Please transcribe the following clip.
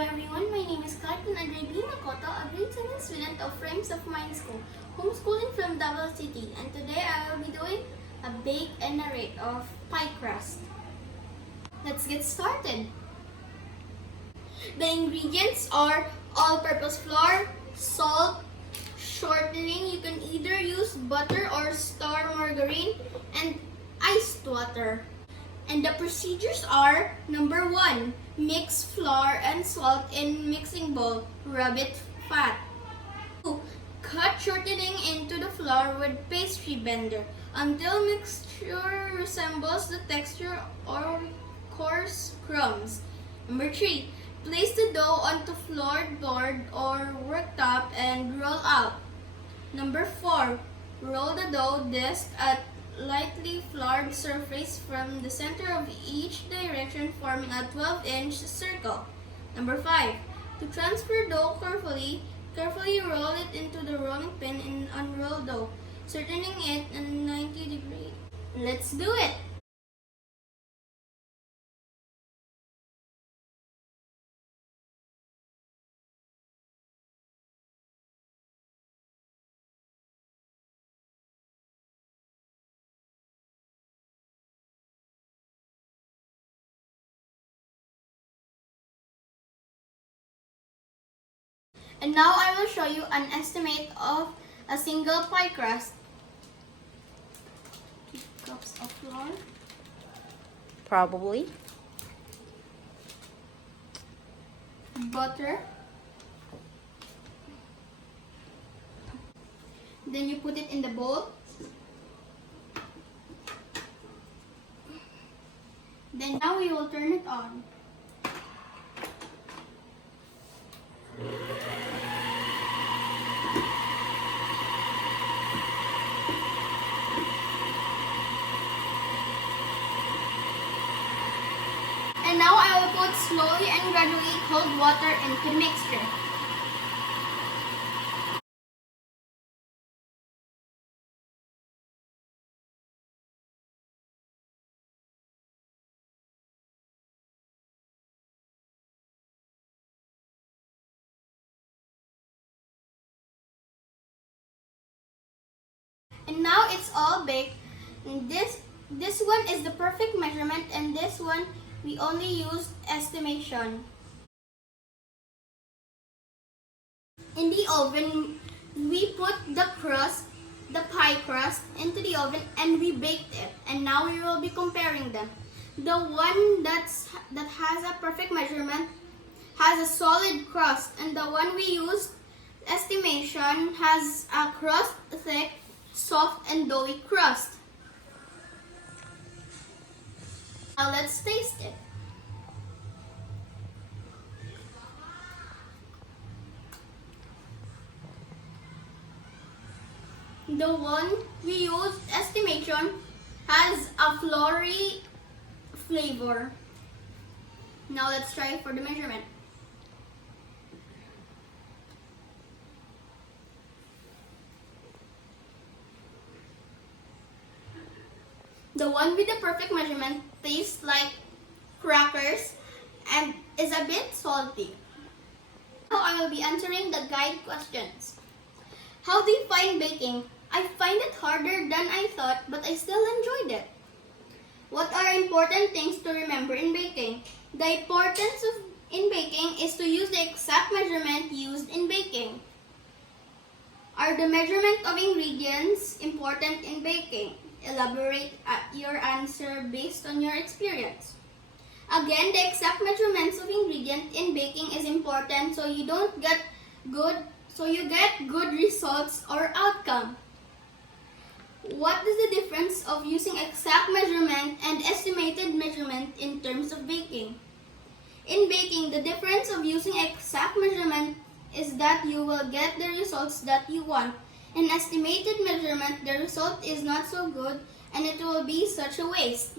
everyone, my name is Carton Adrebi Makoto, a grade 7 student of Frames of Mind School, homeschooling from Davao City, and today I will be doing a bake and narrate of pie crust. Let's get started. The ingredients are all-purpose flour, salt, shortening. You can either use butter or star margarine, and iced water. And the procedures are: number 1, mix flour and salt in mixing bowl. Rub it fat. 2, cut shortening into the flour with pastry blender until mixture resembles the texture or coarse crumbs. Number 3, place the dough onto floored board or worktop and roll out. Number 4, roll the dough disc at lightly floured surface from the center of each direction, forming a 12-inch circle. Number 5, to transfer dough carefully roll it into the rolling pin and unroll dough, circling it in 90 degrees. Let's do it! And now I will show you an estimate of a single pie crust. 2 cups of flour. Probably. Butter. Then you put it in the bowl. Then now we will turn it on. And now I will put slowly and gradually cold water into the mixture. And now it's all baked. And this one is the perfect measurement, and this one we only used estimation. In the oven, we put the pie crust into the oven, and we baked it. And now we will be comparing them. The one that has a perfect measurement has a solid crust, and the one we used estimation has a crust, thick, soft, and doughy crust. Now let's taste it. The one we used estimation has a flowery flavor. Now let's try for the measurement. The one with the perfect measurement tastes like crackers and is a bit salty. Now I will be answering the guide questions. How do you find baking? I find it harder than I thought, but I still enjoyed it. What are important things to remember in baking? The importance in baking is to use the exact measurement used in baking. Are the measurement of ingredients important in baking? Elaborate your answer based on your experience. Again, the exact measurements of ingredient in baking is important so you get good results or outcome. What is the difference of using exact measurement and estimated measurement in terms of baking? In baking, the difference of using exact measurement is that you will get the results that you want. In estimated measurement, the result is not so good and it will be such a waste.